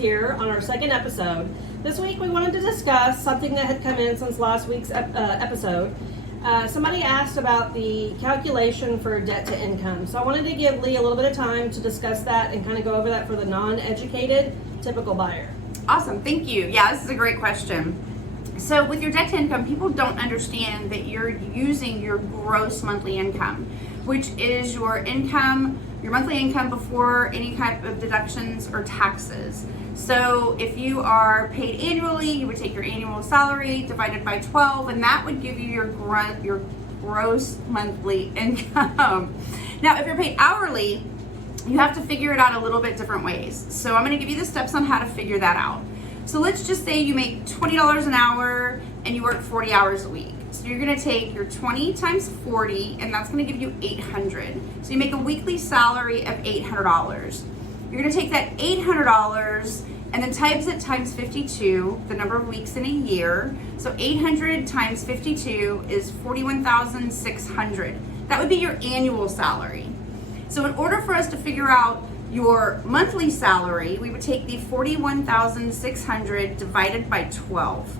here on our second episode. This week we wanted to discuss something that had come in since last week's episode. Somebody asked about the calculation for debt to income. So I wanted to give Lee a little bit of time to discuss that and kind of go over that for the non-educated typical buyer. Awesome, thank you. Yeah, this is a great question. So with your debt to income, people don't understand that you're using your gross monthly income, which is your income, your monthly income before any type of deductions or taxes. So if you are paid annually, you would take your annual salary divided by 12, and that would give you your gross monthly income. Now, if you're paid hourly, you have to figure it out a little bit different ways. So I'm going to give you the steps on how to figure that out. So let's just say you make $20 an hour and you work 40 hours a week. So you're going to take your 20 times 40, and that's going to give you $800. So you make a weekly salary of $800. You're going to take that $800 and then times it times 52, the number of weeks in a year. So 800 times 52 is 41,600. That would be your annual salary. So in order for us to figure out your monthly salary, we would take the 41,600 divided by 12.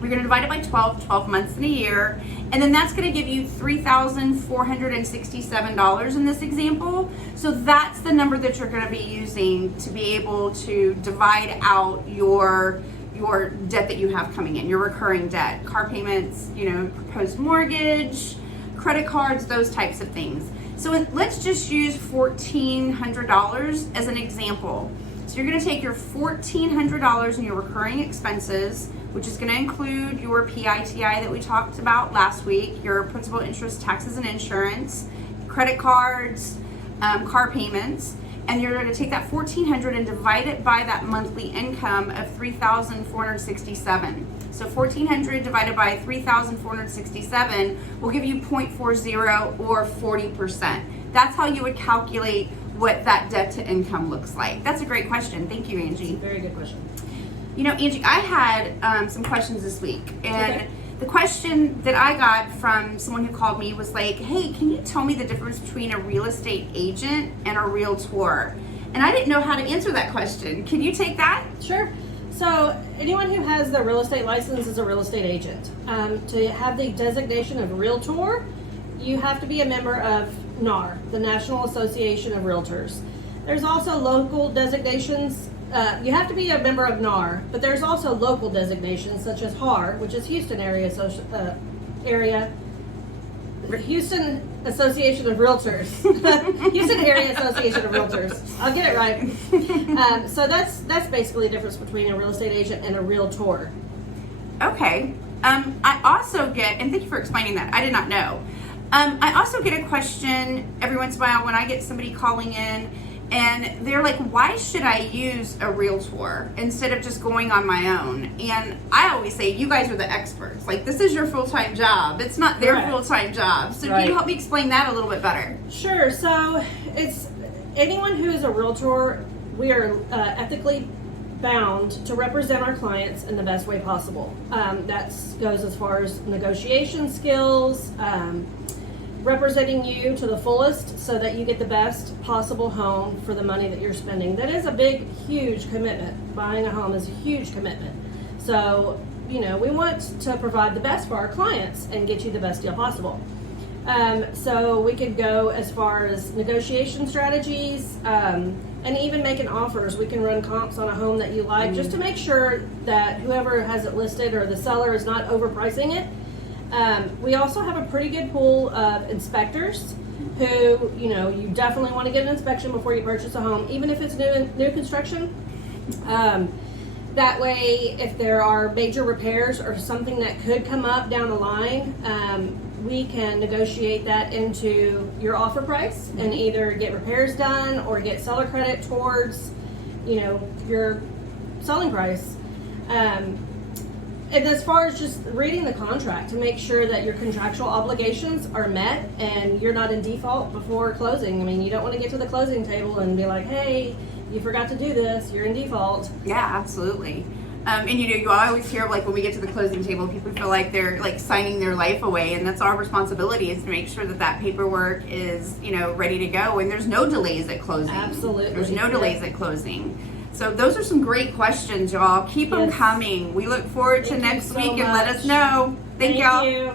We're going to divide it by 12 months in a year, and then that's going to give you $3,467 in this example. So that's the number that you're going to be using to be able to divide out your debt that you have coming in, your recurring debt, car payments, proposed mortgage, credit cards, those types of things. So let's just use $1,400 as an example. So you're going to take your $1,400 in your recurring expenses, which is going to include your PITI that we talked about last week, your principal, interest, taxes, and insurance, credit cards, car payments, and you're going to take that $1,400 and divide it by that monthly income of $3,467. So $1,400 divided by $3,467 will give you 0.40 or 40%. That's how you would calculate what that debt to income looks like. That's a great question. Thank you, Angie. Very good question. Angie, I had some questions this week, and the question that I got from someone who called me was like, hey, can you tell me the difference between a real estate agent and a realtor? And I didn't know how to answer that question. Can you take that? Sure. So anyone who has the real estate license is a real estate agent. To have the designation of realtor, you have to be a member of NAR, the National Association of Realtors. There's also local designations. You have to be a member of NAR, but there's also local designations such as HAR, which is Houston Houston Association of Realtors. Houston Area Association of Realtors. I'll get it right. So that's basically the difference between a real estate agent and a realtor. Okay. I also get, and thank you for explaining that, I did not know. I also get a question every once in a while when I get somebody calling in and they're like, why should I use a realtor instead of just going on my own? And I always say, you guys are the experts. Like, this is your full-time job. It's not their full-time job. So can you help me explain that a little bit better? Sure. So it's anyone who is a realtor, we are ethically bound to represent our clients in the best way possible. That goes as far as negotiation skills, representing you to the fullest so that you get the best possible home for the money that you're spending. That is a big, huge commitment. Buying a home is a huge commitment. So, we want to provide the best for our clients and get you the best deal possible. So we could go as far as negotiation strategies, and even making offers. We can run comps on a home that you like just to make sure that whoever has it listed or the seller is not overpricing it. We also have a pretty good pool of inspectors who, you definitely want to get an inspection before you purchase a home, even if it's new construction. That way, if there are major repairs or something that could come up down the line, we can negotiate that into your offer price and either get repairs done or get seller credit towards, your selling price. And as far as just reading the contract to make sure that your contractual obligations are met and you're not in default before closing. I mean, you don't want to get to the closing table and be like, hey, you forgot to do this, you're in default. Yeah, absolutely. And you always hear, like, when we get to the closing table, people feel like they're like signing their life away, and that's our responsibility, is to make sure that that paperwork is, ready to go, and there's no delays at closing. Absolutely. There's no delays at closing. So those are some great questions, y'all. Keep them Yes. coming. We look forward to Thank you next so week, and let us much. know. Thank y'all. you.